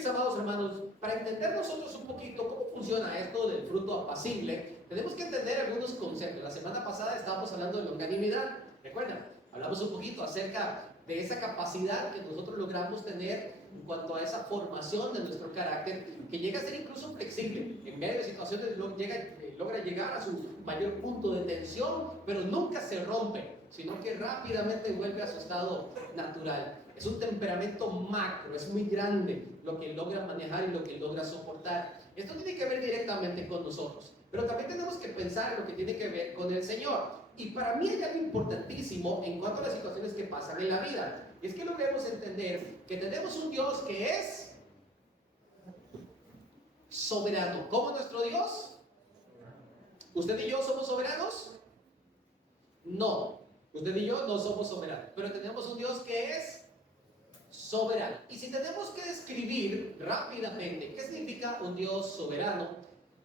mis amados hermanos, para entender nosotros un poquito cómo funciona esto del fruto apacible, tenemos que entender algunos conceptos. La semana pasada estábamos hablando de longanimidad, ¿recuerdan? Hablamos un poquito acerca de esa capacidad que nosotros logramos tener en cuanto a esa formación de nuestro carácter, que llega a ser incluso flexible. En medio de situaciones logra llegar a su mayor punto de tensión, pero nunca se rompe, sino que rápidamente vuelve a su estado natural. Es un temperamento macro, es muy grande lo que logra manejar y lo que logra soportar. Esto tiene que ver directamente con nosotros, pero también tenemos que pensar en lo que tiene que ver con el Señor. Y para mí hay algo importantísimo en cuanto a las situaciones que pasan en la vida. Es que logremos entender que tenemos un Dios que es soberano. ¿Cómo nuestro Dios? ¿Usted y yo somos soberanos? No. Usted y yo no somos soberanos. Pero tenemos un Dios que es soberano. Y si tenemos que describir rápidamente qué significa un Dios soberano,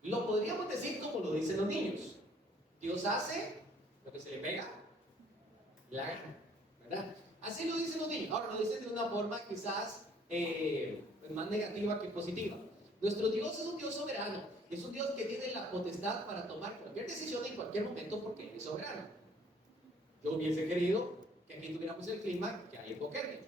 lo podríamos decir como lo dicen los niños. Dios hace lo que se le pega la gana, ¿verdad? Así lo dicen los niños. Ahora lo dicen de una forma quizás más negativa que positiva. Nuestro Dios es un Dios soberano. Es un Dios que tiene la potestad para tomar cualquier decisión en cualquier momento porque Él es soberano. Yo hubiese querido que aquí tuviéramos el clima que hay en Boquerque.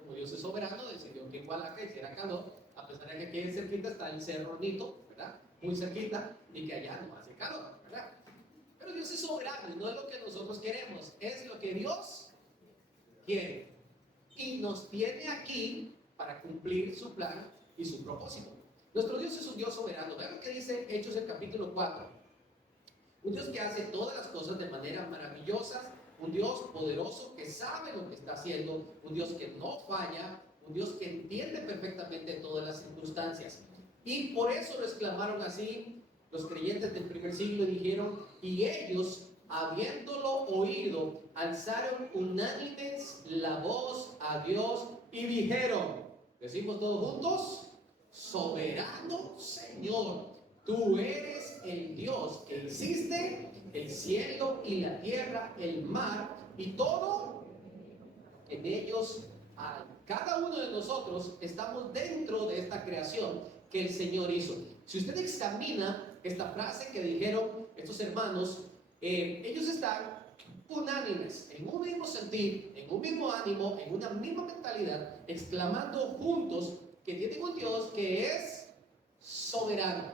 Como Dios es soberano, decidió que en Gualaca hiciera calor, a pesar de que aquí en cerquita está el Cerro Hornito, ¿verdad? Muy cerquita, y que allá no hace calor, ¿verdad? Pero Dios es soberano y no es lo que nosotros queremos, es lo que Dios quiere. Y nos tiene aquí para cumplir su plan y su propósito. Nuestro Dios es un Dios soberano. Vean lo que dice Hechos el capítulo 4. Un Dios que hace todas las cosas de manera maravillosa, un Dios poderoso que sabe lo que está haciendo, un Dios que no falla, un Dios que entiende perfectamente todas las circunstancias. Y por eso lo exclamaron así los creyentes del primer siglo, dijeron, y ellos, habiéndolo oído, alzaron unánimes la voz a Dios y dijeron, decimos todos juntos, soberano Señor, tú eres el Dios que hiciste el cielo y la tierra, el mar y todo en ellos hay. Cada uno de nosotros estamos dentro de esta creación que el Señor hizo. Si usted examina esta frase que dijeron estos hermanos, ellos están unánimes, en un mismo sentir, en un mismo ánimo, en una misma mentalidad, exclamando juntos que tienen un Dios que es soberano,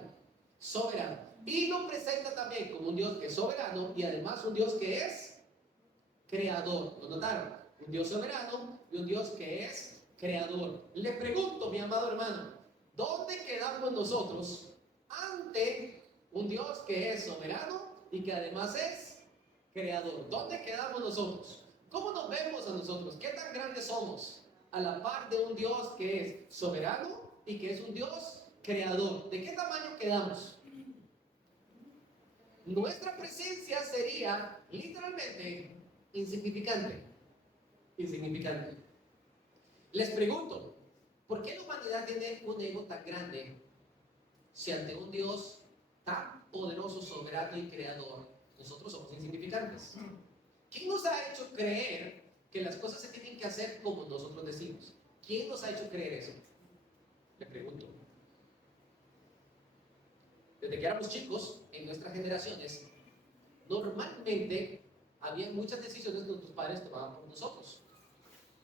soberano. Y lo presenta también como un Dios que es soberano y además un Dios que es creador. ¿Lo notaron? Un Dios soberano y un Dios que es creador. Le pregunto, mi amado hermano, ¿dónde quedamos nosotros ante un Dios que es soberano y que además es creador? ¿Dónde quedamos nosotros? ¿Cómo nos vemos a nosotros? ¿Qué tan grandes somos a la par de un Dios que es soberano y que es un Dios creador? ¿De qué tamaño quedamos? Nuestra presencia sería literalmente insignificante. Insignificante. Les pregunto, ¿por qué la humanidad tiene un ego tan grande si ante un Dios tan poderoso, soberano y creador, nosotros somos insignificantes? ¿Quién nos ha hecho creer que las cosas se tienen que hacer como nosotros decimos? ¿Quién nos ha hecho creer eso? Le pregunto. Desde que éramos chicos, en nuestras generaciones, normalmente había muchas decisiones que nuestros padres tomaban por nosotros.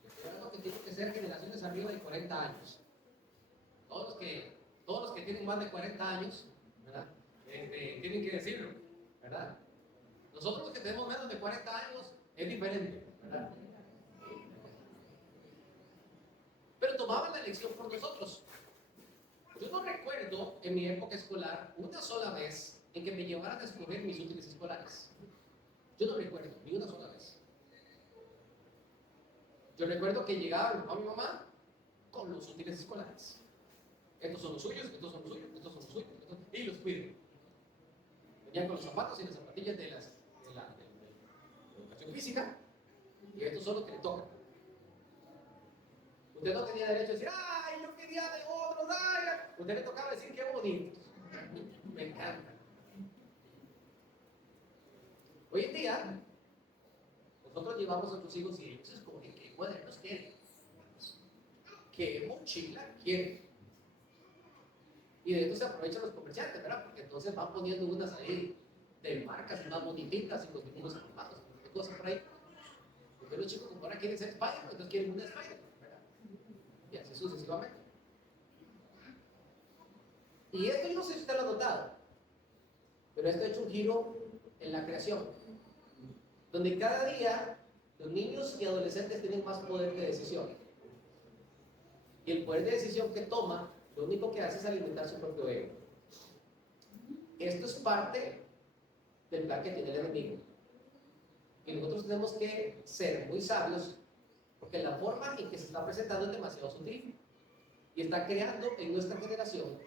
Yo creo que tienen que ser generaciones arriba de 40 años. Todos los que tienen más de 40 años, ¿verdad? Tienen que decirlo, ¿verdad? Nosotros los que tenemos menos de 40 años es diferente, ¿verdad? Pero tomaban la elección por nosotros. Yo no recuerdo en mi época escolar una sola vez en que me llevaran a escoger mis útiles escolares. Yo no recuerdo ni una sola vez. Yo recuerdo que llegaba mi papá y mi mamá con los útiles escolares. Estos son los suyos, estos son los suyos, estos son los suyos, y los cuiden. Venían con los zapatos y las zapatillas de la educación física, y estos son los que le tocan. Usted no tenía derecho a decir, ¡ay, yo quería de otros! ¡Ay! Usted le tocaba decir, ¡qué bonitos! Me encanta. Hoy en día, nosotros llevamos a nuestros hijos y ellos escogen qué cuadernos quieren, qué mochila quieren, Y de esto se aprovechan los comerciantes, ¿verdad? Porque entonces van poniendo unas ahí de marcas más bonitas y con dibujos animados, cosas por ahí. Porque los chicos como ahora quieren ser Spider-Man, entonces quieren una Spider-Man, ¿verdad? Y así sucesivamente. Y esto yo no sé si usted lo ha notado, pero esto ha hecho un giro en la creación, donde cada día los niños y adolescentes tienen más poder de decisión. Y el poder de decisión que toma, lo único que hace es alimentar su propio ego. Esto es parte del plan que tiene el enemigo. Y nosotros tenemos que ser muy sabios, porque la forma en que se está presentando es demasiado sutil. Y está creando en nuestra generación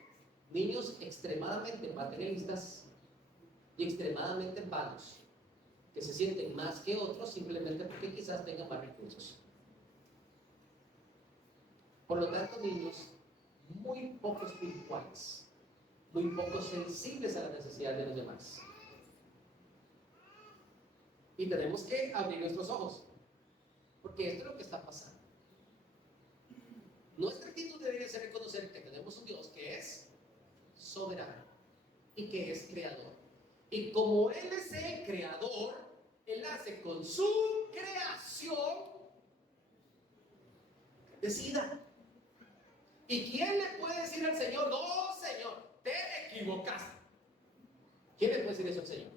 niños extremadamente materialistas y extremadamente vanos, que se sienten más que otros simplemente porque quizás tengan más recursos. Por lo tanto, niños muy poco espirituales, muy poco sensibles a la necesidad de los demás. Y tenemos que abrir nuestros ojos, porque esto es lo que está pasando. Nuestra actitud debería ser reconocer que tenemos un Dios que es soberano y que es creador. Y como Él es el creador, Él hace con su creación decida. ¿Y quién le puede decir al Señor, no, Señor, te equivocaste? ¿Quién le puede decir eso al Señor?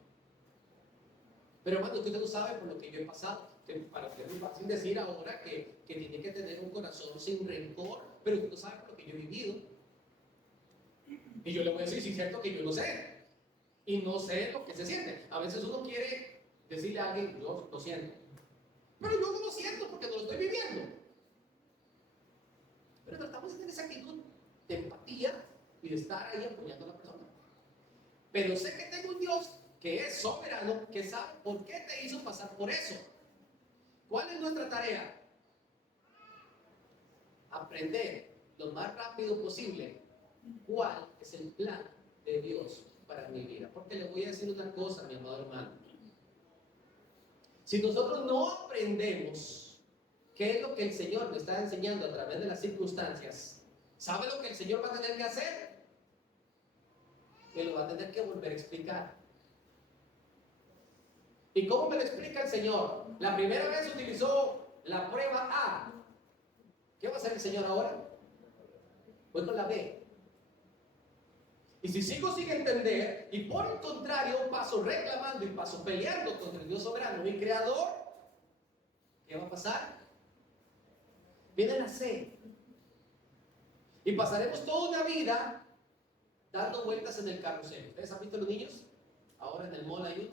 Pero hermano, usted no sabe por lo que yo he pasado. Que para usted es muy fácil decir ahora que tiene que tener un corazón sin rencor, pero usted no sabe por lo que yo he vivido. Y yo le voy a decir, sí, es cierto que yo no sé. Y no sé lo que se siente. A veces uno quiere decirle a alguien, yo lo siento. Pero yo no lo siento porque no lo estoy viviendo. Pero tratamos de tener esa actitud de empatía y de estar ahí apoyando a la persona. Pero sé que tengo un Dios que es soberano, que sabe por qué te hizo pasar por eso. ¿Cuál es nuestra tarea? Aprender lo más rápido posible cuál es el plan de Dios para mi vida. Porque le voy a decir una cosa, mi amado hermano. Si nosotros no aprendemos qué es lo que el Señor me está enseñando a través de las circunstancias, ¿sabe lo que el Señor va a tener que hacer? Me lo va a tener que volver a explicar. ¿Y cómo me lo explica el Señor? La primera vez utilizó la prueba A. ¿Qué va a hacer el Señor ahora? Voy con la B. Y si sigo sin entender, y por el contrario paso reclamando y paso peleando contra el Dios soberano, mi creador, ¿qué va a pasar? Viene la C. Y pasaremos toda una vida dando vueltas en el carrusel. ¿Ustedes han visto a los niños? Ahora en el mall ayuda,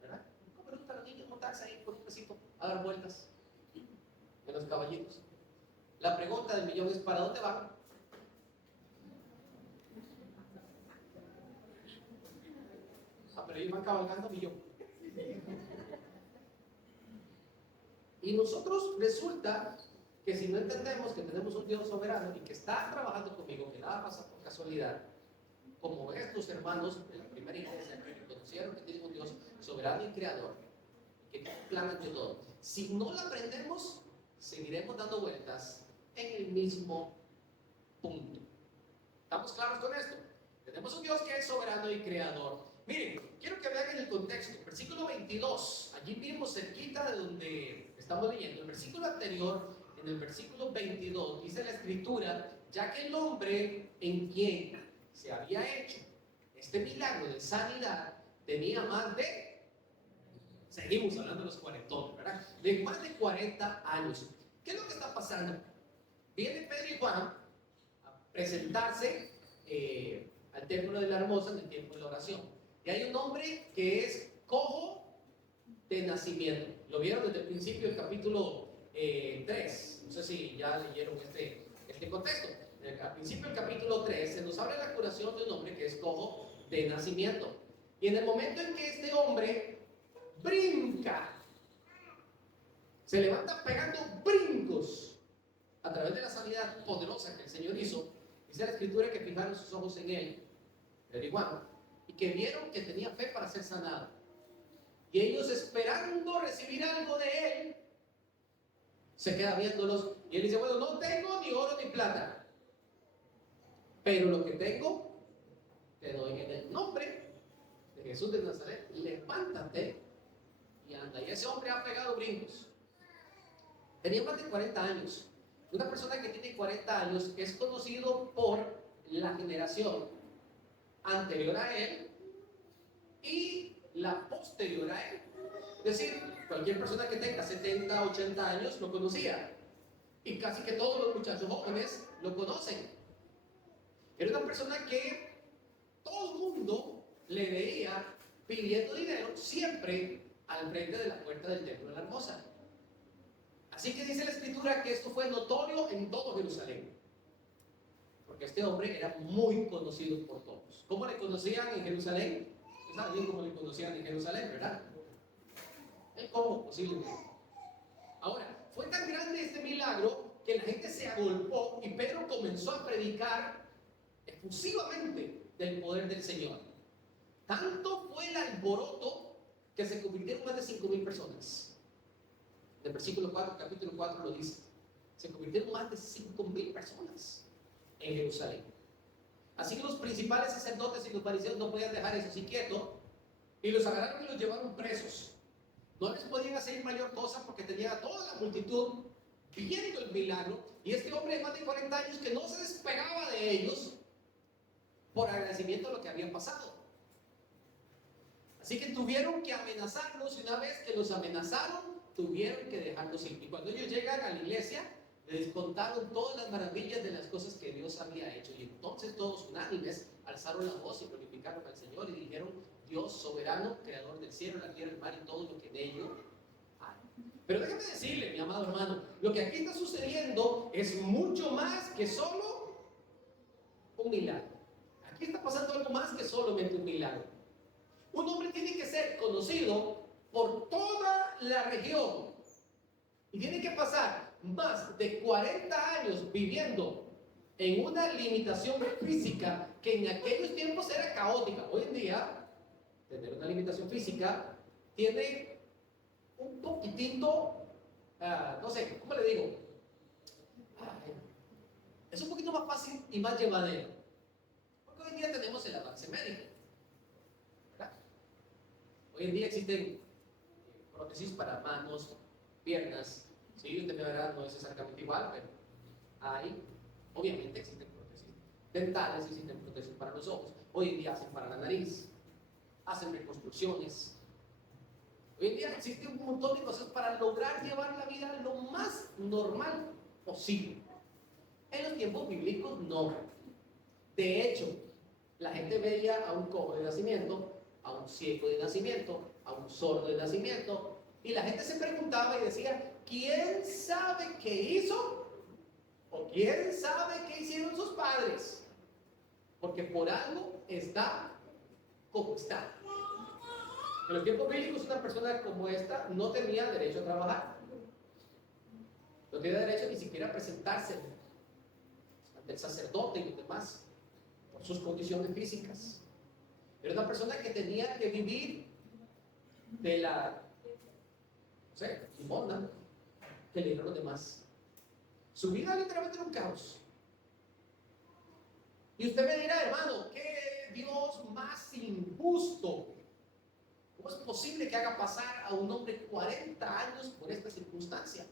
¿verdad? ¿Cómo les gusta a los niños montarse ahí por un pesito a dar vueltas en los caballitos? La pregunta del millón es, ¿para dónde van? Pero ellos van cabalgando millón. Y nosotros resulta que si no entendemos que tenemos un Dios soberano y que está trabajando conmigo, que nada pasa por casualidad, como estos hermanos de la primera iglesia que reconocieron que tienen un Dios soberano y creador, que tiene un plan ante todo, si no lo aprendemos, seguiremos dando vueltas en el mismo punto. ¿Estamos claros con esto? Tenemos un Dios que es soberano y creador. Miren, quiero que vean en el contexto. Versículo 22, allí mismo cerquita de donde estamos leyendo. El versículo anterior, en el versículo 22, dice la Escritura, ya que el hombre en quien se había hecho este milagro de sanidad tenía más de, seguimos hablando de los cuarentones, ¿verdad? De más de 40 años. ¿Qué es lo que está pasando? Viene Pedro y Juan a presentarse al templo de la hermosa en el tiempo de la oración. Y hay un hombre que es cojo de nacimiento. Lo vieron desde el principio del capítulo 3. No sé si ya leyeron este contexto. Al principio del capítulo 3 se nos habla de la curación de un hombre que es cojo de nacimiento. Y en el momento en que este hombre brinca, se levanta pegando brincos a través de la sanidad poderosa que el Señor hizo, dice la Escritura que fijaron sus ojos en él, Pedro y Juan, y que vieron que tenía fe para ser sanado. Y ellos, esperando recibir algo de él, se queda viéndolos y él dice, bueno, no tengo ni oro ni plata, pero lo que tengo te doy en el nombre de Jesús de Nazaret, levántate y anda. Y ese hombre ha pegado brincos. Tenía más de 40 años. Una persona que tiene 40 años es conocido por la generación anterior a él y la posterior a él. Es decir, cualquier persona que tenga 70, 80 años lo conocía. Y casi que todos los muchachos jóvenes lo conocen. Era una persona que todo el mundo le veía pidiendo dinero siempre al frente de la puerta del templo de la Hermosa. Así que dice la escritura que esto fue notorio en todo Jerusalén. Porque este hombre era muy conocido por todos. ¿Cómo le conocían en Jerusalén? ¿Saben bien cómo le conocían en Jerusalén, verdad? ¿El cómo? Posiblemente. Ahora, fue tan grande este milagro que la gente se agolpó y Pedro comenzó a predicar efusivamente del poder del Señor. Tanto fue el alboroto que se convirtieron más de 5,000 personas. El versículo 4, capítulo 4 lo dice. Se convirtieron más de 5,000 personas en Jerusalén. Así que los principales sacerdotes y los fariseos no podían dejar eso así quieto y los agarraron y los llevaron presos. No les podían hacer mayor cosa porque tenía a toda la multitud viendo el milagro y este hombre de más de 40 años que no se despegaba de ellos por agradecimiento a lo que había pasado. Así que tuvieron que amenazarlos y una vez que los amenazaron, tuvieron que dejarlos ir. Y cuando ellos llegan a la iglesia, les contaron todas las maravillas de las cosas que Dios había hecho. Y entonces todos unánimes alzaron la voz y glorificaron al Señor y dijeron: Dios soberano, creador del cielo, la tierra, el mar y todo lo que en ello hay. Pero déjame decirle, mi amado hermano, lo que aquí está sucediendo es mucho más que solo un milagro. Aquí está pasando algo más que solamente un milagro. Un hombre tiene que ser conocido por toda la región y tiene que pasar más de 40 años viviendo en una limitación física que en aquellos tiempos era caótica. Hoy en día, tener una limitación física tiene un poquitito, no sé, ¿cómo le digo? Es un poquito más fácil y más llevadero. Porque hoy en día tenemos el avance médico, ¿verdad? Hoy en día existen prótesis para manos, piernas. Sí, usted me verá, no es exactamente igual, pero hay, obviamente existen prótesis dentales, existen prótesis para los ojos. Hoy en día hacen para la nariz, hacen reconstrucciones. Hoy en día existe un montón de cosas para lograr llevar la vida lo más normal posible. En los tiempos bíblicos no. De hecho, la gente veía a un cojo de nacimiento, a un ciego de nacimiento, a un sordo de nacimiento, y la gente se preguntaba y decía: ¿quién sabe qué hizo? ¿O quién sabe qué hicieron sus padres? Porque por algo está como está. En los tiempos bíblicos, una persona como esta no tenía derecho a trabajar. No tenía derecho ni siquiera a presentarse ante el sacerdote y los demás por sus condiciones físicas. Era una persona que tenía que vivir de la, no sé, limosna que le dieron los demás. Su vida literalmente era un caos. Y usted me dirá: hermano, ¿qué Dios más injusto? ¿Cómo es posible que haga pasar a un hombre 40 años por esta circunstancia?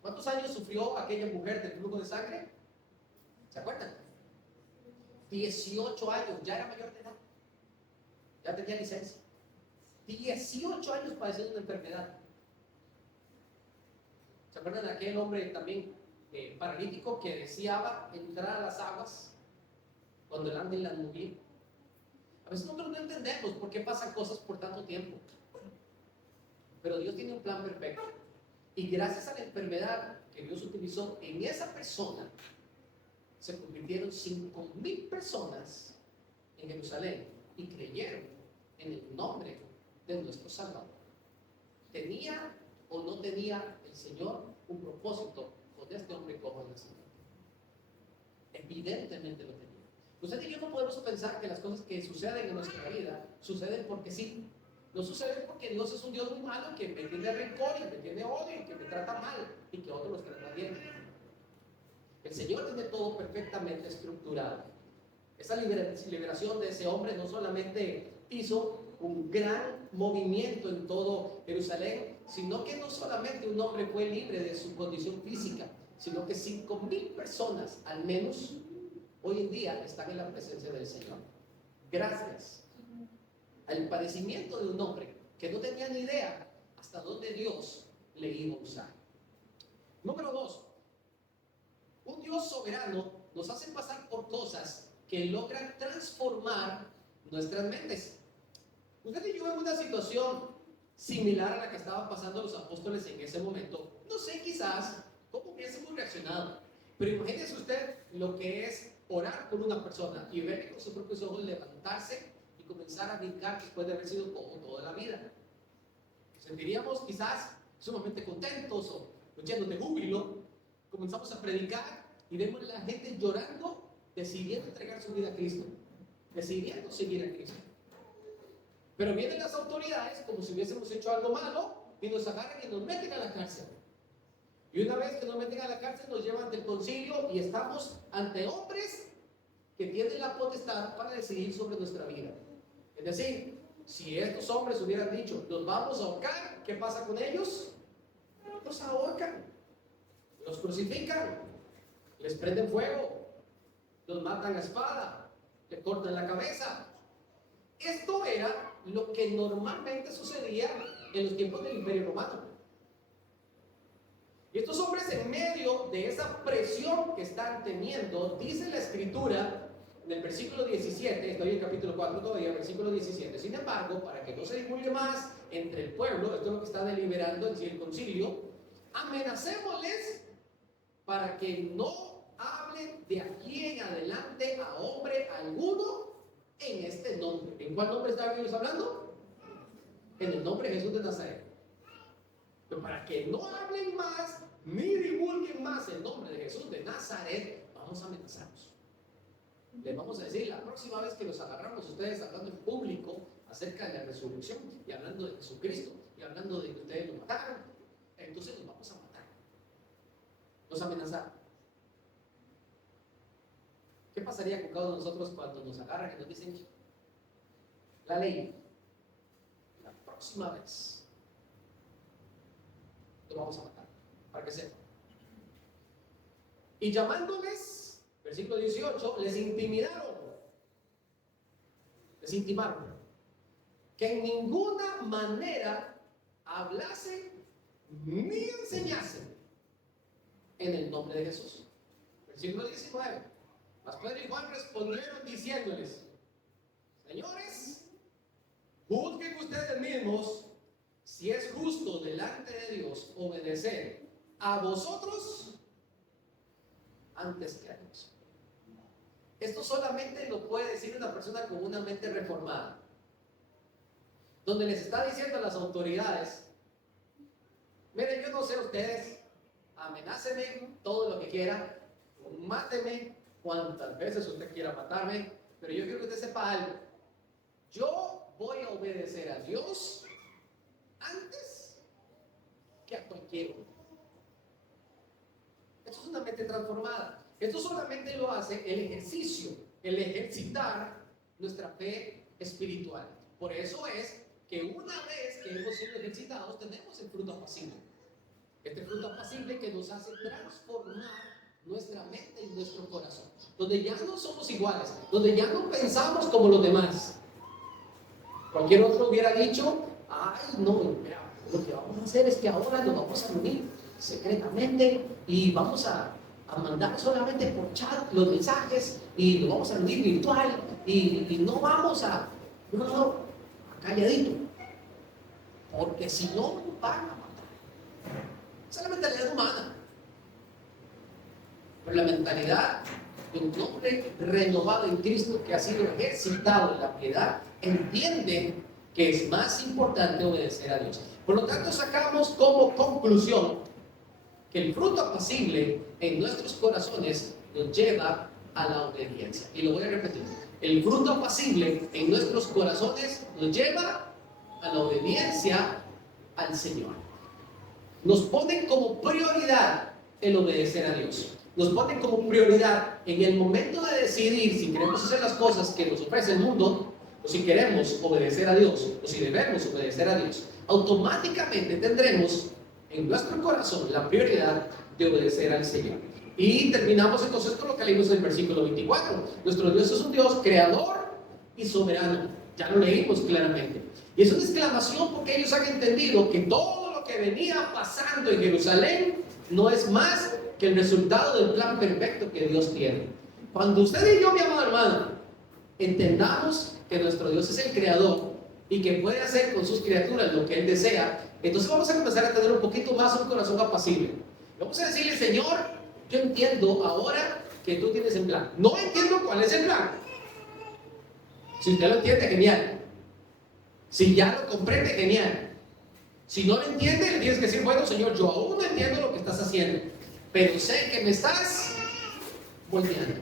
¿Cuántos años sufrió aquella mujer del flujo de sangre? ¿Se acuerdan? 18 años, ya era mayor de edad. Ya tenía licencia. 18 años padeciendo una enfermedad. ¿Se acuerdan de aquel hombre también paralítico que deseaba entrar a las aguas cuando el ángel la movía? A veces nosotros no entendemos por qué pasan cosas por tanto tiempo. Pero Dios tiene un plan perfecto. Y gracias a la enfermedad que Dios utilizó en esa persona, se convirtieron 5,000 personas en Jerusalén y creyeron en el nombre de nuestro Salvador. ¿Tenía o no tenía el Señor un propósito con este hombre cojo de nacimiento? Evidentemente lo tenía. Usted y yo no podemos pensar que las cosas que suceden en nuestra vida suceden porque sí. No suceden porque Dios es un Dios muy malo que me tiene rencor y me tiene odio y que me trata mal y que otros los tratan bien. El Señor tiene todo perfectamente estructurado. Esa liberación de ese hombre no solamente hizo un gran movimiento en todo Jerusalén, sino que no solamente un hombre fue libre de su condición física, sino que 5,000 personas al menos hoy en día están en la presencia del Señor. Gracias al padecimiento de un hombre que no tenía ni idea hasta dónde Dios le iba a usar. Número 2, un Dios soberano nos hace pasar por cosas que logran transformar nuestras mentes. Usted y yo en una situación similar a la que estaban pasando los apóstoles en ese momento, no sé quizás cómo hubiésemos reaccionado, pero imagínese usted lo que es orar por una persona y ver con sus propios ojos levantarse y comenzar a brincar después de haber sido cojo toda la vida. Sentiríamos quizás sumamente contentos o llenos de júbilo. Comenzamos a predicar y vemos a la gente llorando, decidiendo entregar su vida a Cristo, decidiendo seguir a Cristo. Pero vienen las autoridades como si hubiésemos hecho algo malo y nos agarran y nos meten a la cárcel. Y una vez que nos meten a la cárcel nos llevan ante el concilio y estamos ante hombres que tienen la potestad para decidir sobre nuestra vida. Es decir, si estos hombres hubieran dicho, los vamos a ahorcar, ¿qué pasa con ellos? Los ahorcan, los crucifican, les prenden fuego, los matan a espada, le cortan la cabeza. Esto era lo que normalmente sucedía en los tiempos del Imperio Romano. Y estos hombres, en medio de esa presión que están teniendo, dice la Escritura en el versículo 17, estoy en el capítulo 4 todavía, versículo 17, sin embargo, para que no se divulgue más entre el pueblo, esto es lo que está deliberando en sí el concilio, amenacémosles para que no hablen de aquí en adelante a hombre alguno en este nombre. ¿En cuál nombre estaban ellos hablando? En el nombre de Jesús de Nazaret. Pero para que no hablen más ni divulguen más el nombre de Jesús de Nazaret, vamos a amenazarlos. Les vamos a decir, la próxima vez que los agarramos ustedes hablando en público acerca de la resurrección y hablando de Jesucristo y hablando de que ustedes lo mataron, entonces los vamos a matar. Los amenazaron. ¿Qué pasaría con cada uno de nosotros cuando nos agarran y nos dicen la ley? La próxima vez lo vamos a matar, para que sepan. Y llamándoles, versículo 18, les intimidaron. Les intimaron que en ninguna manera hablasen ni enseñasen en el nombre de Jesús. Versículo 19. Mas Pedro y Juan respondieron diciéndoles: señores, juzguen ustedes mismos si es justo delante de Dios obedecer a vosotros antes que a Dios. Esto solamente lo puede decir una persona con una mente reformada, donde les está diciendo a las autoridades: miren, yo no sé ustedes, amenácenme todo lo que quiera, máteme cuantas veces usted quiera matarme, pero yo quiero que usted sepa algo. Yo voy a obedecer a Dios antes que a cualquier otro. Esto es una mente transformada. Esto solamente lo hace el ejercicio, el ejercitar nuestra fe espiritual. Por eso es que una vez que hemos sido ejercitados, tenemos el fruto apacible. Este fruto apacible que nos hace transformar nuestra mente y nuestro corazón, donde ya no somos iguales, donde ya no pensamos como los demás. Cualquier otro hubiera dicho: ay, no, mira, lo que vamos a hacer es que ahora nos vamos a unir secretamente y vamos a mandar solamente por chat los mensajes y lo vamos a unir virtual y no vamos a, no, calladito, porque si no van a matar. Esa es la mentalidad humana. Pero la mentalidad de un hombre renovado en Cristo, que ha sido ejercitado en la piedad, entiende que es más importante obedecer a Dios. Por lo tanto, sacamos como conclusión que el fruto apacible en nuestros corazones nos lleva a la obediencia. Y lo voy a repetir: el fruto apacible en nuestros corazones nos lleva a la obediencia al Señor. Nos pone como prioridad el obedecer a Dios. nos pone como prioridad en el momento de decidir si queremos hacer las cosas que nos ofrece el mundo, o si queremos obedecer a Dios, o si debemos obedecer a Dios, automáticamente tendremos en nuestro corazón la prioridad de obedecer al Señor. Y terminamos entonces con lo que leímos en el versículo 24. Nuestro Dios es un Dios creador y soberano. Ya lo leímos claramente. Y es una exclamación porque ellos han entendido que todo lo que venía pasando en Jerusalén no es más que el resultado del plan perfecto que Dios tiene. Cuando usted y yo, mi amado hermano, entendamos que nuestro Dios es el creador y que puede hacer con sus criaturas lo que Él desea, entonces vamos a comenzar a tener un poquito más un corazón apacible. Vamos a decirle: Señor, yo entiendo ahora que tú tienes el plan. No entiendo cuál es el plan. Si usted lo entiende, genial. Si ya lo comprende, genial. Si no lo entiende, le tienes que decir: bueno, Señor, yo aún no entiendo lo que estás haciendo, pero sé que me estás volteando.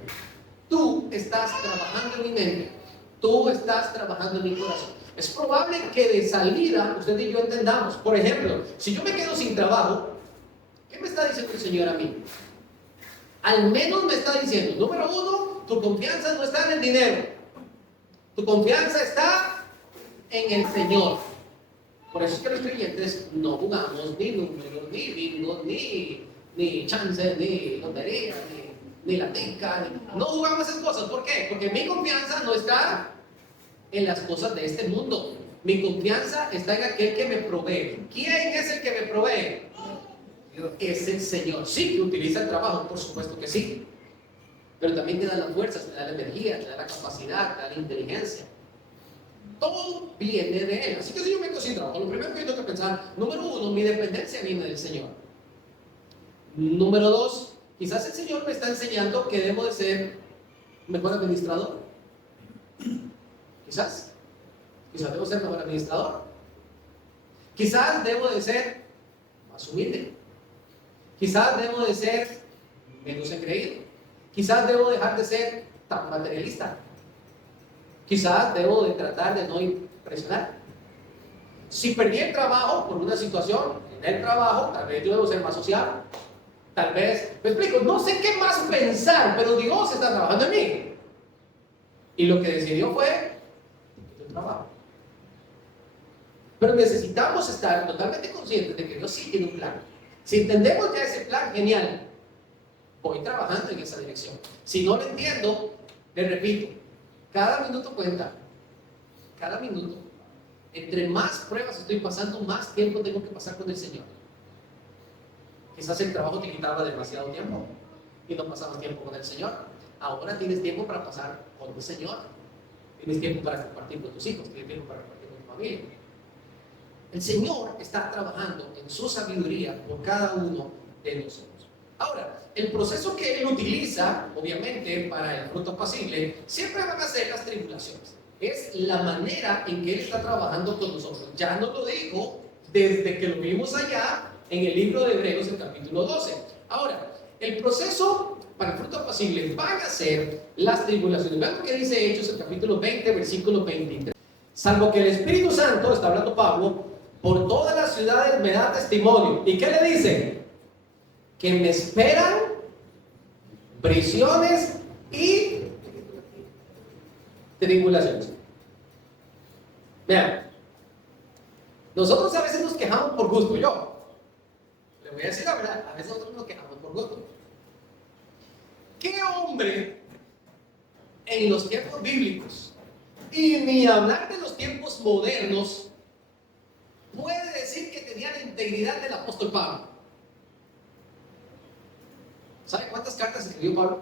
Tú estás trabajando en mi mente. Tú estás trabajando en mi corazón. Es probable que de salida usted y yo entendamos. Por ejemplo, si yo me quedo sin trabajo, ¿qué me está diciendo el Señor a mí? Al menos me está diciendo: número uno, tu confianza no está en el dinero. Tu confianza está en el Señor. Por eso es que los creyentes no jugamos ni números, ni bingo, ni chance, ni lotería, ni la tica. No jugamos esas cosas. ¿Por qué? Porque mi confianza no está en las cosas de este mundo. Mi confianza está en aquel que me provee. ¿Quién es el que me provee? Es el Señor. Sí, que utiliza el trabajo, por supuesto que sí, pero también te da las fuerzas, te da la energía, te da la capacidad, te da la inteligencia. Todo viene de Él. Así que si yo me quedo sin trabajo, lo primero que yo tengo que pensar: número uno, mi dependencia viene del Señor. Número dos, quizás el Señor me está enseñando que debo de ser mejor administrador. Quizás debo ser mejor administrador. Quizás debo de ser más humilde. Quizás debo de ser menos engreído. Quizás debo dejar de ser tan materialista. Quizás debo de tratar de no impresionar. Si perdí el trabajo por una situación en el trabajo, tal vez yo debo ser más sociable. Tal vez, me explico, no sé qué más pensar, pero Dios está trabajando en mí. Y lo que decidió fue el trabajo. Pero necesitamos estar totalmente conscientes de que Dios sí tiene un plan. Si entendemos ya ese plan, genial. Voy trabajando en esa dirección. Si no lo entiendo, le repito, cada minuto cuenta. Cada minuto. Entre más pruebas estoy pasando, más tiempo tengo que pasar con el Señor. Quizás el trabajo te quitaba demasiado tiempo y no pasabas tiempo con el Señor. Ahora tienes tiempo para pasar con el Señor. Tienes tiempo para compartir con tus hijos. Tienes tiempo para compartir con tu familia. El Señor está trabajando en su sabiduría por cada uno de nosotros. Ahora, el proceso que Él utiliza, obviamente, para el fruto apacible, siempre van a ser las tribulaciones. Es la manera en que Él está trabajando con nosotros. Ya nos lo dijo desde que lo vimos allá en el libro de Hebreos, el capítulo 12. Ahora, el proceso para el fruto apacible van a ser las tribulaciones. Vean lo que dice Hechos, el capítulo 20, versículo 23. Salvo que el Espíritu Santo, está hablando Pablo, por todas las ciudades me da testimonio. ¿Y qué le dice? Que me esperan prisiones y tribulaciones. Vean, nosotros a veces nos quejamos por gusto. Yo le voy a decir la verdad, a veces nosotros nos quejamos por gusto. ¿Qué hombre en los tiempos bíblicos, y ni hablar de los tiempos modernos, puede decir que tenía la integridad del apóstol Pablo? ¿Sabe cuántas cartas escribió Pablo?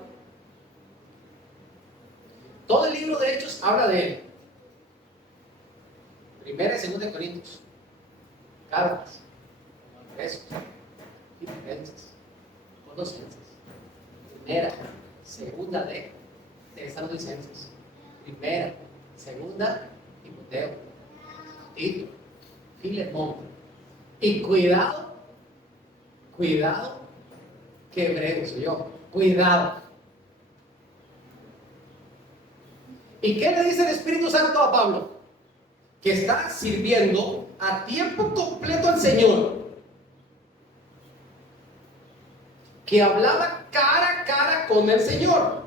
Todo el libro de Hechos habla de él. Primera y segunda de Corintios, Gálatas, Efesios, Filipenses, Colosenses, primera, segunda de Tesalonicenses, primera, segunda, Timoteo, Tito, Filemón. Y cuidado, que hebreo soy yo. Cuidado. ¿Y qué le dice el Espíritu Santo a Pablo? Que está sirviendo a tiempo completo al Señor. Que hablaba cara a cara con el Señor.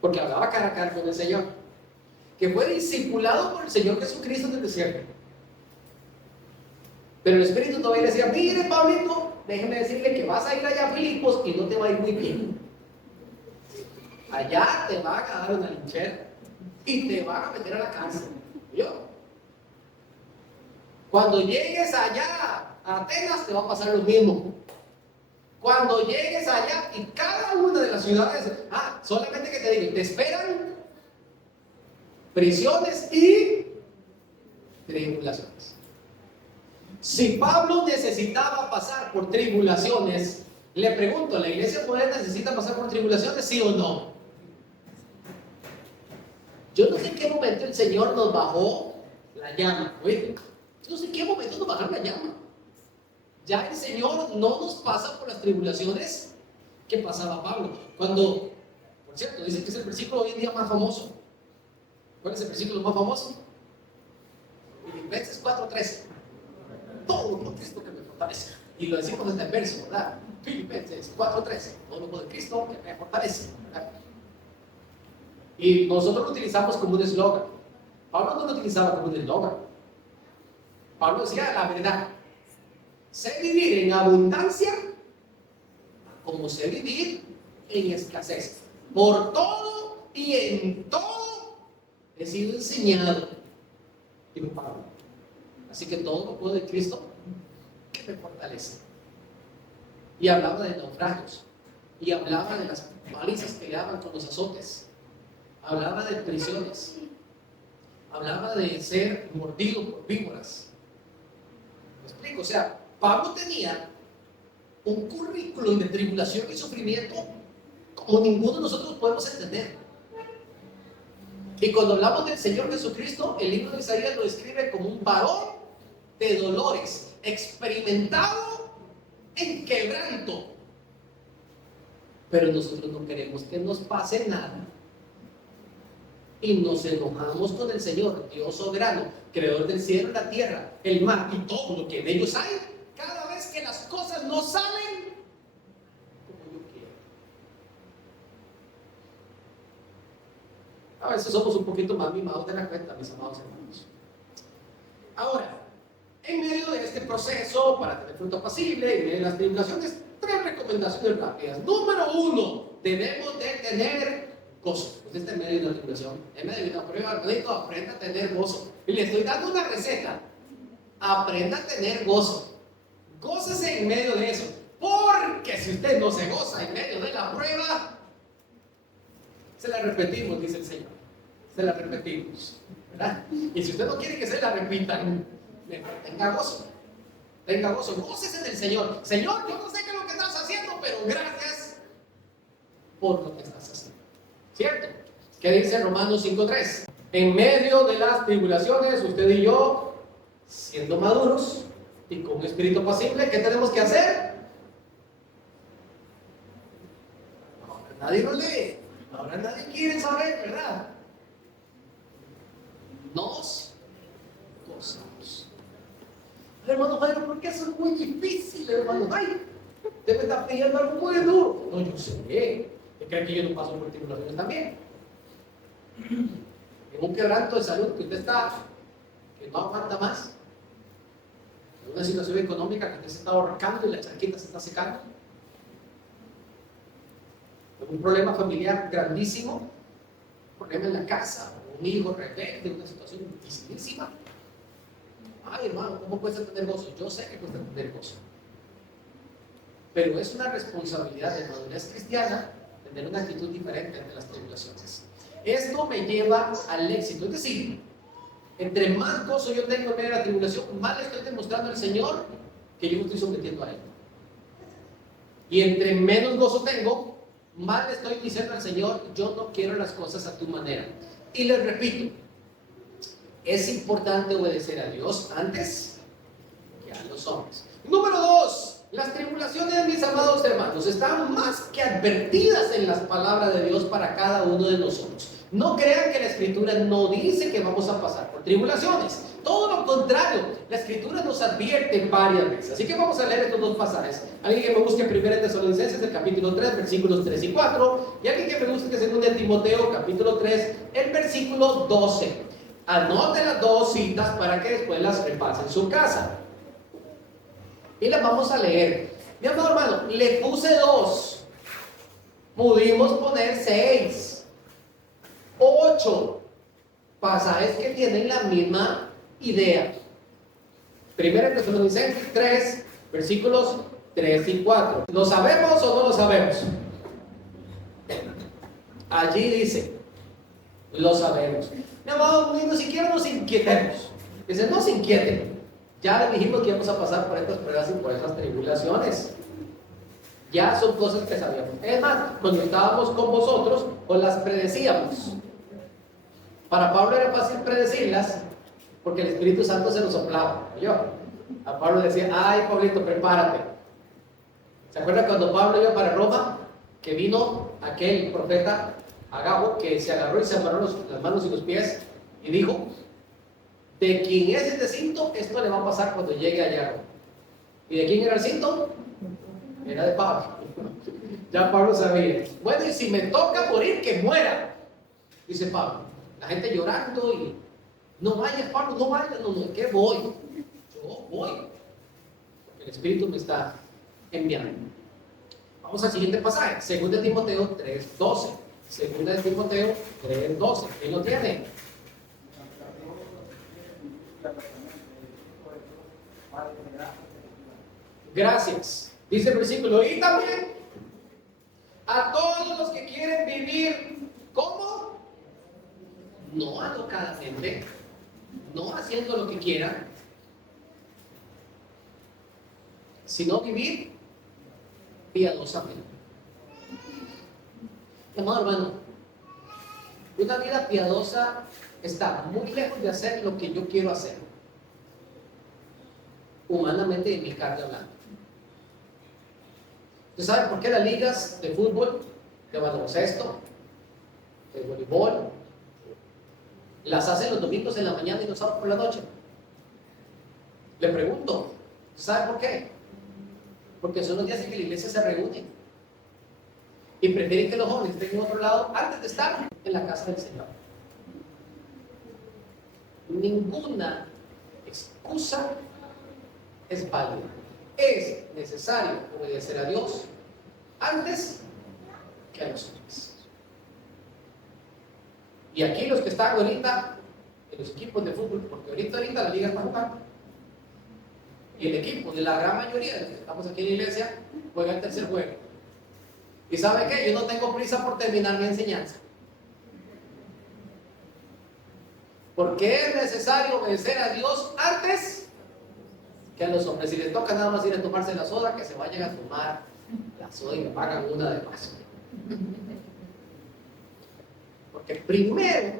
Porque hablaba cara a cara con el Señor. Que fue discipulado por el Señor Jesucristo en el desierto. Pero el Espíritu todavía le decía, mire Pablito, déjeme decirle que vas a ir allá a Filipos y no te va a ir muy bien. Allá te van a dar una linchera y te van a meter a la cárcel. ¿Yo? Cuando llegues allá a Atenas te va a pasar lo mismo. Cuando llegues allá y cada una de las ciudades, solamente que te digo, te esperan prisiones y tribulaciones. Si Pablo necesitaba pasar por tribulaciones, le pregunto, ¿la iglesia moderna necesita pasar por tribulaciones, sí o no? Yo no sé en qué momento el Señor nos bajó la llama. Oye, yo no sé en qué momento nos bajó la llama. Ya el Señor no nos pasa por las tribulaciones que pasaba Pablo. Cuando, por cierto, dice que es el versículo hoy en día más famoso. ¿Cuál es el versículo más famoso? Filipenses 4:13. Todo por Cristo que me fortalece. Y lo decimos desde el verso, ¿verdad? Filipenses 4:13. Todo por Cristo que me fortalece, ¿verdad? Y nosotros lo utilizamos como un eslogan. Pablo no lo utilizaba como un eslogan. Pablo decía la verdad. Sé vivir en abundancia como sé vivir en escasez. Por todo y en todo he sido enseñado, dijo Pablo. Así que todo lo puedo de Cristo que me fortalece. Y hablaba de naufragios. Y hablaba de las palizas que le daban con los azotes. Hablaba de prisiones. Hablaba de ser mordido por víboras. ¿Me explico? O sea, Pablo tenía un currículum de tribulación y sufrimiento como ninguno de nosotros podemos entender. Y cuando hablamos del Señor Jesucristo, el libro de Isaías lo describe como un varón de dolores, experimentado en quebranto. Pero nosotros no queremos que nos pase nada. Y nos enojamos con el Señor, Dios soberano, creador del cielo y la tierra, el mar y todo lo que en ellos hay, cada vez que las cosas no salen como yo quiero. A veces somos un poquito más mimados de la cuenta, mis amados hermanos. Ahora, en medio de este proceso para tener fruto apacible, en medio de las tribulaciones, 3 recomendaciones rápidas. Número 1, debemos de tener gozo. Usted está en medio de una tribulación, en medio de una prueba, hermanito, aprenda a tener gozo. Y le estoy dando una receta. Aprenda a tener gozo. Gócese en medio de eso. Porque si usted no se goza en medio de la prueba, se la repetimos, dice el Señor. Se la repetimos, ¿verdad? Y si usted no quiere que se la repitan, tenga gozo. Tenga gozo. Gócese en el Señor. Señor, yo no sé qué es lo que estás haciendo, pero gracias por lo que estás haciendo. ¿Cierto? ¿Qué dice Romanos 5:3? En medio de las tribulaciones, usted y yo, siendo maduros y con un espíritu apacible, ¿qué tenemos que hacer? Ahora nadie lo lee, ahora nadie quiere saber, ¿verdad? Nos gozamos. Hermano Jairo, ¿por qué eso es muy difícil, hermano Jairo? Usted me está pidiendo algo muy duro. No, yo sé. ¿Cree que yo no paso por tribulaciones también? En un quebranto de salud que usted está, que no aguanta más, en una situación económica que usted se está ahorcando y la charquita se está secando, en un problema familiar grandísimo, un problema en la casa, un hijo rebelde, una situación dificilísima. Ay, hermano, ¿cómo cuesta tener gozo? Yo sé que cuesta tener gozo, pero es una responsabilidad de madurez cristiana tener una actitud diferente ante las tribulaciones. Esto me lleva al éxito. Es decir, entre más gozo yo tengo en medio de la tribulación, más le estoy demostrando al Señor que yo me estoy sometiendo a Él. Y entre menos gozo tengo, más le estoy diciendo al Señor, yo no quiero las cosas a tu manera. Y les repito, es importante obedecer a Dios antes que a los hombres. Número 2. Las tribulaciones, mis amados hermanos, están más que advertidas en las palabras de Dios para cada uno de nosotros. No crean que la Escritura no dice que vamos a pasar por tribulaciones. Todo lo contrario, la Escritura nos advierte varias veces. Así que vamos a leer estos dos pasajes. Alguien que me busque en 1 Tesalonicenses, el capítulo 3, versículos 3 y 4. Y alguien que me busque en 2 Timoteo, capítulo 3, el versículo 12. Anote las dos citas para que después las repase en su casa. Y las vamos a leer. Mi amado hermano, le puse 2. Pudimos poner 6, 8 pasajes que tienen la misma idea. 1 Tesalonicenses 3, versículos 3 y 4. ¿Lo sabemos o no lo sabemos? Allí dice, lo sabemos. Mi amado, ni siquiera nos inquietemos. Dice, no se inquieten. Ya les dijimos que íbamos a pasar por estas pruebas y por estas tribulaciones. Ya son cosas que sabíamos. Es más, cuando estábamos con vosotros, os las predecíamos. Para Pablo era fácil predecirlas porque el Espíritu Santo se lo soplaba. A Pablo decía, ay Pablito, prepárate. ¿Se acuerdan cuando Pablo iba para Roma? Que vino aquel profeta Agabo que se agarró y se amarró las manos y los pies y dijo, de quién es este cinto, esto le va a pasar cuando llegue allá a Roma. ¿Y de quién era el cinto? Era de Pablo. Ya Pablo sabía. Bueno, y si me toca morir, que muera, dice Pablo. La gente llorando y no vayas, Pablo, no vayas, no, ¿qué voy? Yo voy. El Espíritu me está enviando. Vamos al siguiente pasaje, 2 Timoteo 3:12. 2 Timoteo 3:12. ¿Quién lo tiene? Gracias. Dice el versículo, y también a todos los que quieren vivir, ¿cómo? No alocadamente, no haciendo lo que quieran, sino vivir piadosamente. Amado hermano, una vida piadosa está muy lejos de hacer lo que yo quiero hacer, humanamente y en mi carne hablando. ¿Usted sabe por qué las ligas de fútbol, de baloncesto, de voleibol, las hacen los domingos en la mañana y los sábados por la noche? Le pregunto, ¿sabe por qué? Porque son los días en que la iglesia se reúne y prefieren que los jóvenes estén en otro lado antes de estar en la casa del Señor. Ninguna excusa es válida. Es necesario obedecer a Dios antes que a los hombres. Y aquí los que están ahorita en los equipos de fútbol, porque ahorita la liga está jugando, y el equipo de la gran mayoría de los que estamos aquí en la iglesia juega el tercer juego. ¿Y sabe qué? Yo no tengo prisa por terminar mi enseñanza, porque es necesario obedecer a Dios antes que a los hombres. Si les toca nada más ir a tomarse la soda, que se vayan a tomar la soda y me pagan una de más. Porque primero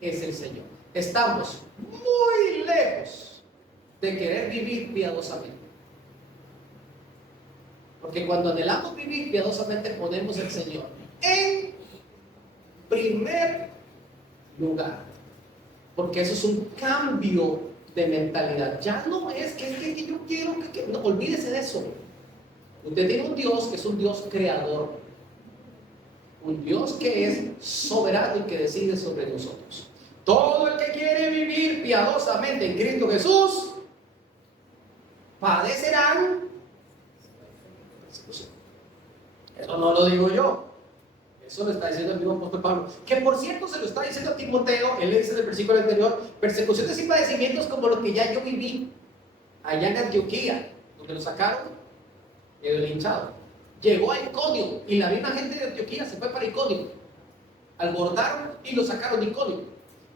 es el Señor. Estamos muy lejos de querer vivir piadosamente. Porque cuando anhelamos vivir piadosamente, ponemos al Señor en primer lugar. Porque eso es un cambio de mentalidad. Ya no es que yo quiero que no, olvídese de eso. Usted tiene un Dios que es un Dios creador, un Dios que es soberano y que decide sobre nosotros. Todo el que quiere vivir piadosamente en Cristo Jesús padecerán persecución. Eso no lo digo yo. Eso lo está diciendo el mismo apóstol Pablo, que por cierto se lo está diciendo a Timoteo. Él le dice en el versículo anterior, persecuciones y padecimientos como los que ya yo viví allá en Antioquía, donde lo sacaron y lo linchado. Llegó a Iconio y la misma gente de Antioquía se fue para Iconio, albordaron y lo sacaron de Iconio,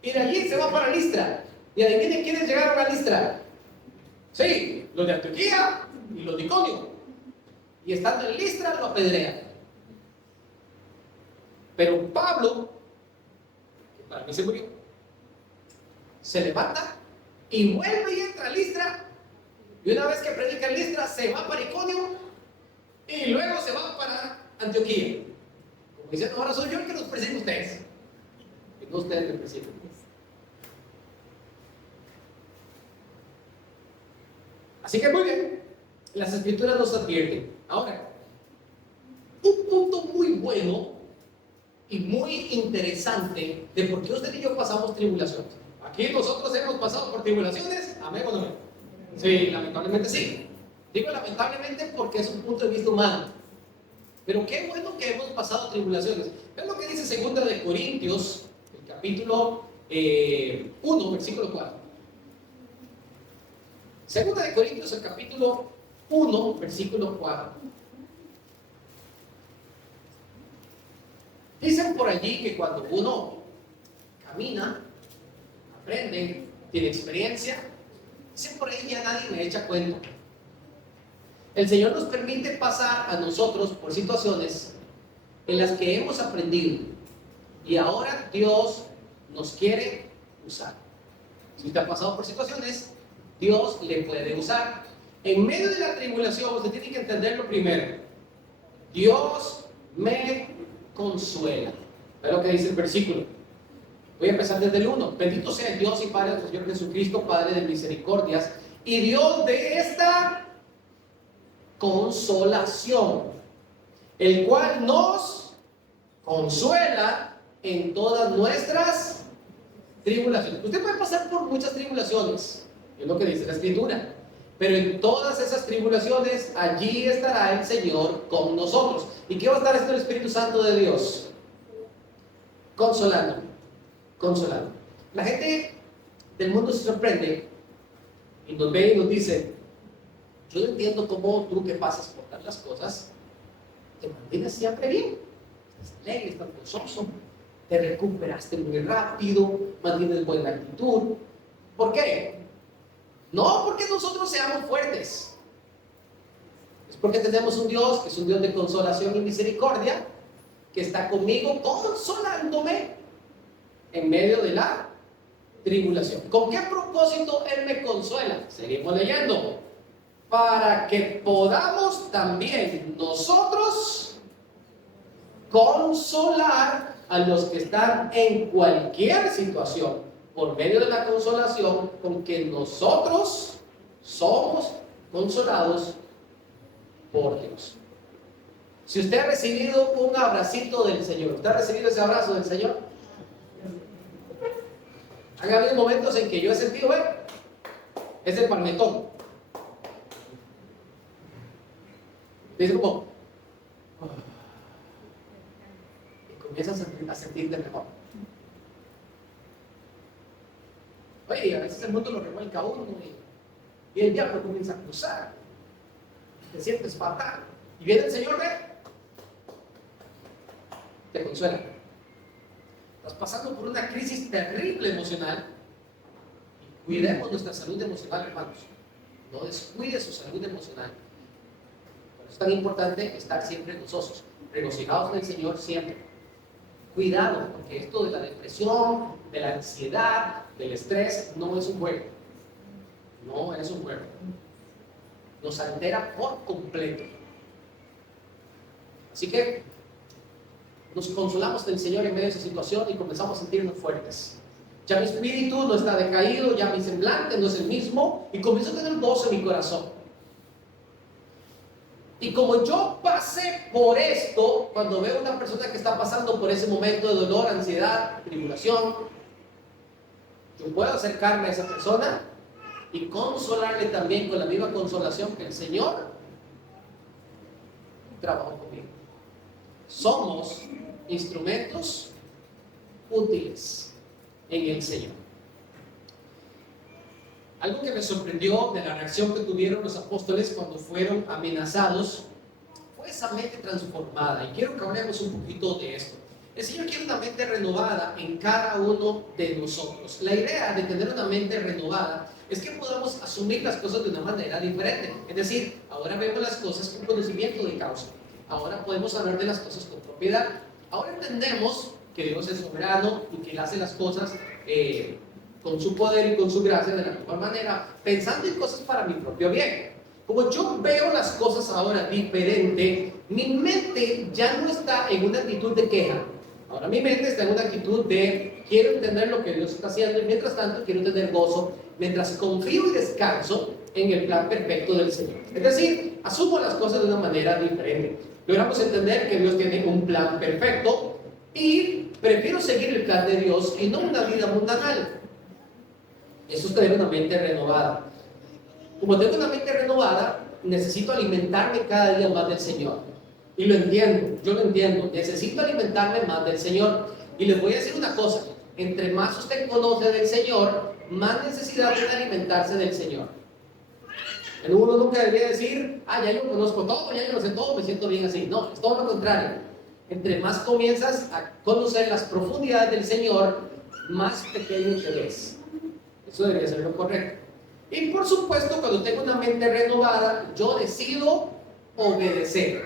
y de allí se va para Listra. Y adivinen quiénes llegaron a Listra. Sí, los de Antioquía y los de Iconio, y estando en Listra lo apedrean. Pero Pablo, que para mí se murió, se levanta y vuelve y entra a Listra, y una vez que predica en Listra se va para Iconio y luego se va para Antioquía. Como dicen, ahora soy yo el que los presenta a ustedes, y no ustedes me presentan. Así que muy bien, las escrituras nos advierten. Ahora, un punto muy bueno y muy interesante de por qué usted y yo pasamos tribulaciones. Aquí nosotros hemos pasado por tribulaciones, amén o no. Sí, lamentablemente sí. Digo lamentablemente porque es un punto de vista humano. Pero qué bueno que hemos pasado tribulaciones. Es lo que dice 2 de Corintios, el capítulo 1, versículo 4. 2 de Corintios, el capítulo 1, versículo 4. Dicen por allí que cuando uno camina, aprende, tiene experiencia, dicen por ahí ya nadie me echa cuento. El Señor nos permite pasar a nosotros por situaciones en las que hemos aprendido y ahora Dios nos quiere usar. Si usted ha pasado por situaciones, Dios le puede usar. En medio de la tribulación, usted tiene que entender lo primero: Dios me consuela. Es lo que dice el versículo. Voy a empezar desde el 1. Bendito sea el Dios y Padre de nuestro Señor Jesucristo, Padre de misericordias y Dios de esta consolación, el cual nos consuela en todas nuestras tribulaciones. Usted puede pasar por muchas tribulaciones, es lo que dice la Escritura, pero en todas esas tribulaciones allí estará el Señor con nosotros. ¿Y qué va a estar haciendo el Espíritu Santo de Dios? Consolando, consolando. La gente del mundo se sorprende y nos ve y nos dice: yo no entiendo cómo tú, que pasas por tantas cosas, te mantienes siempre bien. Estás alegre, estás gozoso, te recuperaste muy rápido, mantienes buena actitud. ¿Por qué? No porque nosotros seamos fuertes. Es porque tenemos un Dios que es un Dios de consolación y misericordia, que está conmigo consolándome en medio de la tribulación. ¿Con qué propósito Él me consuela? Seguimos leyendo. Para que podamos también nosotros consolar a los que están en cualquier situación, por medio de la consolación con que nosotros somos consolados por Dios. Si usted ha recibido un abracito del Señor, ¿usted ha recibido ese abrazo del Señor? Han habido momentos en que yo he sentido, es el palmetón. Dice como, y comienzas a sentirte mejor. Oye, a veces el mundo lo revuelca a uno y el diablo comienza a cruzar. Te sientes fatal. Y viene el Señor, te consuela. Estás pasando por una crisis terrible emocional. Cuidemos nuestra salud emocional, hermanos. No descuide su salud emocional. Es tan importante estar siempre gozosos, regocijados en el Señor siempre. Cuidado, porque esto de la depresión, de la ansiedad, del estrés, no es un juego. No es un juego. Nos altera por completo. Así que nos consolamos del Señor en medio de esa situación y comenzamos a sentirnos fuertes. Ya mi espíritu no está decaído, ya mi semblante no es el mismo y comienzo a tener gozo en mi corazón. Y como yo pasé por esto, cuando veo a una persona que está pasando por ese momento de dolor, ansiedad, tribulación, yo puedo acercarme a esa persona y consolarle también con la misma consolación que el Señor trabajó conmigo. Somos instrumentos útiles en el Señor. Algo que me sorprendió de la reacción que tuvieron los apóstoles cuando fueron amenazados fue esa mente transformada. Y quiero que hablemos un poquito de esto. El Señor quiere una mente renovada en cada uno de nosotros. La idea de tener una mente renovada es que podamos asumir las cosas de una manera diferente. Es decir, ahora vemos las cosas con conocimiento de causa. Ahora podemos hablar de las cosas con propiedad. Ahora entendemos que Dios es soberano y que Él hace las cosas con su poder y con su gracia de la mejor manera, pensando en cosas para mi propio bien. Como yo veo las cosas ahora diferente, mi mente ya no está en una actitud de queja. Ahora mi mente está en una actitud de quiero entender lo que Dios está haciendo y mientras tanto quiero tener gozo. Mientras confío y descanso en el plan perfecto del Señor. Es decir, asumo las cosas de una manera diferente. Logramos entender que Dios tiene un plan perfecto y prefiero seguir el plan de Dios y no una vida mundanal. Eso es tener una mente renovada. Como tengo una mente renovada, necesito alimentarme cada día más del Señor. Y lo entiendo, yo lo entiendo. Necesito alimentarme más del Señor. Y les voy a decir una cosa. Entre más usted conoce del Señor, más necesidad tiene de alimentarse del Señor. Uno nunca debería decir, ya yo conozco todo, ya yo lo sé todo, me siento bien así. No, es todo lo contrario. Entre más comienzas a conocer las profundidades del Señor, más pequeño te ves. Eso debería ser lo correcto. Y por supuesto, cuando tengo una mente renovada, yo decido obedecer.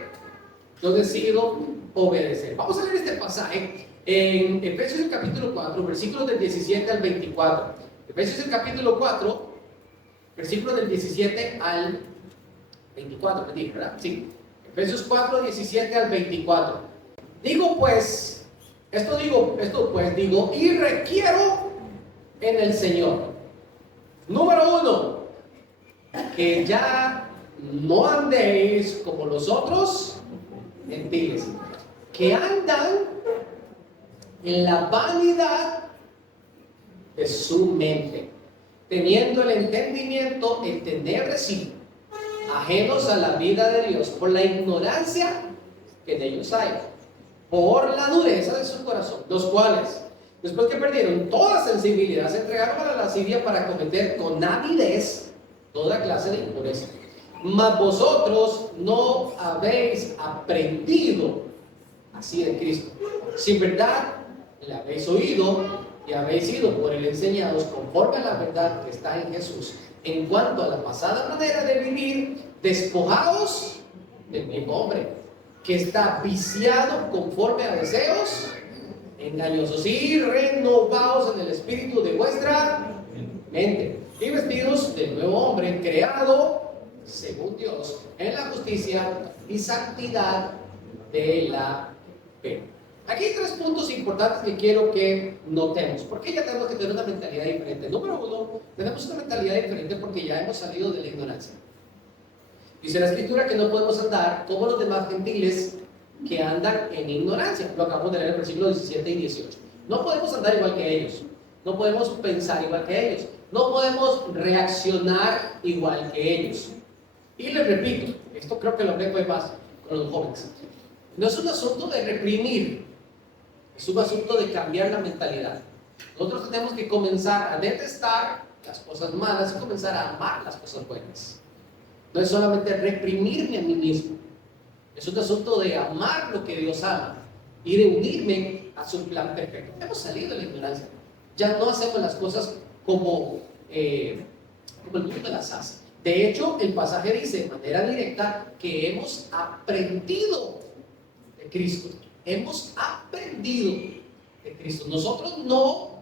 Yo decido obedecer. Vamos a leer este pasaje en Efesios el capítulo 4, versículos del 17 al 24. Efesios el capítulo 4, versículos del 17 al 24, me dije, ¿verdad? Sí. Efesios 4, 17 al 24. Digo pues, digo, y requiero en el Señor. Número 1, que ya no andéis como los otros gentiles, que andan en la vanidad de su mente, teniendo el entendimiento entenebrecido, ajenos a la vida de Dios por la ignorancia que en ellos hay, por la dureza de su corazón, los cuales, después que perdieron toda sensibilidad, se entregaron a la lascivia para cometer con avidez toda clase de impureza. Mas vosotros no habéis aprendido así de Cristo. Si en verdad le habéis oído y habéis sido por él enseñados conforme a la verdad que está en Jesús, en cuanto a la pasada manera de vivir, despojaos del mismo hombre, que está viciado conforme a deseos engañosos, y renovaos en el espíritu de vuestra mente, y vestidos del nuevo hombre, creado según Dios en la justicia y santidad de la fe. Aquí hay 3 puntos importantes que quiero que notemos, porque ya tenemos que tener una mentalidad diferente. Número 1, tenemos una mentalidad diferente porque ya hemos salido de la ignorancia. Dice la Escritura que no podemos andar como los demás gentiles que andan en ignorancia. Lo acabamos de leer en el versículo 17 y 18. No podemos andar igual que ellos. No podemos pensar igual que ellos. No podemos reaccionar igual que ellos. Y les repito, esto creo que lo hablé más con los jóvenes. No es un asunto de reprimir, es un asunto de cambiar la mentalidad. Nosotros tenemos que comenzar a detestar las cosas malas y comenzar a amar las cosas buenas. No es solamente reprimirme a mí mismo. Es un asunto de amar lo que Dios ama y de unirme a su plan perfecto. Hemos salido de la ignorancia. Ya no hacemos las cosas como el mundo las hace. De hecho, el pasaje dice de manera directa que hemos aprendido de Cristo. Hemos aprendido de Cristo. Nosotros no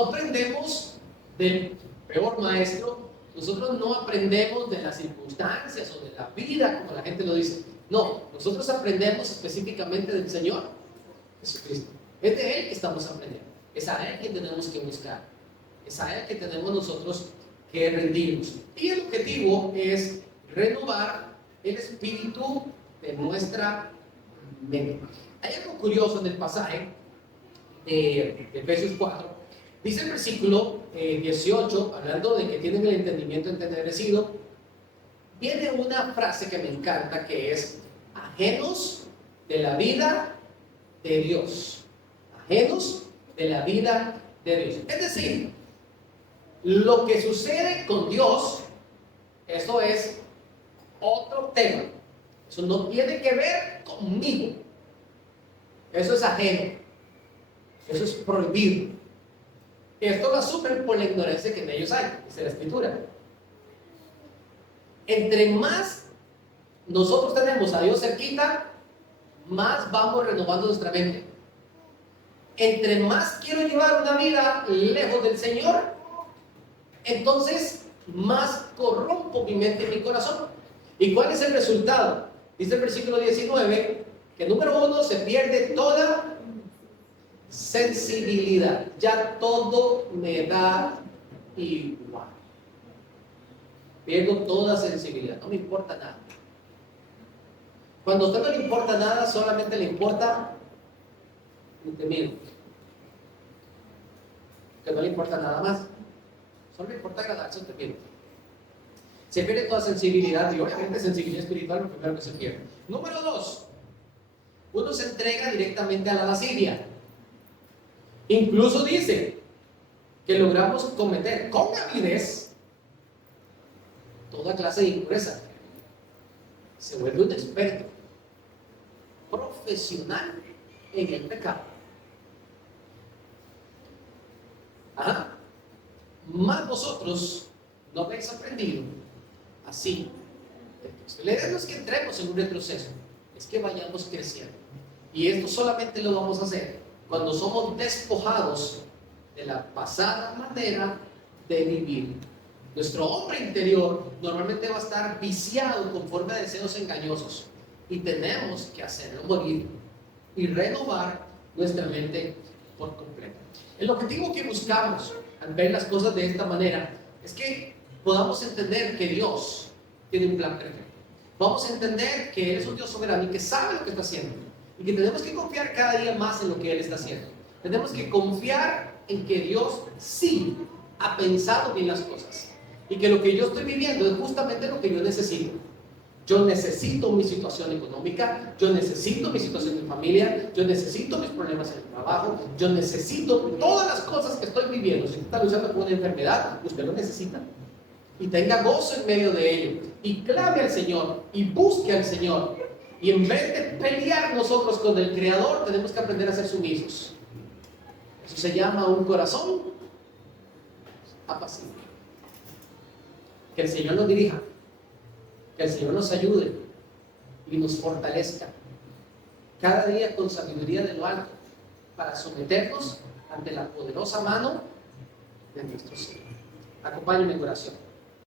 aprendemos del peor maestro. Nosotros no aprendemos de las circunstancias o de la vida, como la gente lo dice. No, nosotros aprendemos específicamente del Señor Jesucristo. Es de Él que estamos aprendiendo. Es a Él que tenemos que buscar. Es a Él que tenemos nosotros que rendirnos. Y el objetivo es renovar el espíritu de nuestra mente. Hay algo curioso en el pasaje de Efesios 4. Dice el versículo 18, hablando de que tienen el entendimiento entenebrecido, viene una frase que me encanta, que es ajenos de la vida de Dios. Ajenos de la vida de Dios. Es decir, lo que sucede con Dios, esto es otro tema. Eso no tiene que ver conmigo. Eso es ajeno. Eso es prohibido. Esto lo asumen por la ignorancia que en ellos hay, dice la Escritura. Entre más nosotros tenemos a Dios cerquita, más vamos renovando nuestra mente. Entre más quiero llevar una vida lejos del Señor, entonces más corrompo mi mente y mi corazón. ¿Y cuál es el resultado? Dice el versículo 19 que número 1, se pierde toda sensibilidad. Ya todo me da igual. Pierdo toda sensibilidad, no me importa nada. Cuando a usted no le importa nada, solamente le importa un temido. Que no le importa nada más. Solo le importa agradarse a un temido. Se pierde toda sensibilidad y obviamente sensibilidad espiritual es lo primero que se pierde. Número 2. Uno se entrega directamente a la lascivia. Incluso dice que logramos cometer con avidez toda clase de impureza. Se vuelve un experto, profesional en el pecado. Ajá. Más vosotros no habéis aprendido así. La idea no es que entremos en un retroceso, es que vayamos creciendo. Y esto solamente lo vamos a hacer cuando somos despojados de la pasada manera de vivir. Nuestro hombre interior normalmente va a estar viciado conforme a deseos engañosos y tenemos que hacerlo morir y renovar nuestra mente por completo. El objetivo que buscamos al ver las cosas de esta manera es que podamos entender que Dios tiene un plan perfecto. Vamos a entender que Él es un Dios soberano y que sabe lo que está haciendo y que tenemos que confiar cada día más en lo que Él está haciendo. Tenemos que confiar en que Dios sí ha pensado bien las cosas y que lo que yo estoy viviendo es justamente lo que yo necesito. Yo necesito mi situación económica, yo necesito mi situación de familia, yo necesito mis problemas en el trabajo, yo necesito todas las cosas que estoy viviendo. Si usted está luchando con una enfermedad, usted lo necesita. Y tenga gozo en medio de ello. Y clame al Señor y busque al Señor. Y en vez de pelear nosotros con el Creador, tenemos que aprender a ser sumisos. Eso se llama un corazón apacible. Que el Señor nos dirija, que el Señor nos ayude y nos fortalezca cada día con sabiduría de lo alto para someternos ante la poderosa mano de nuestro Señor. Acompáñenme en oración.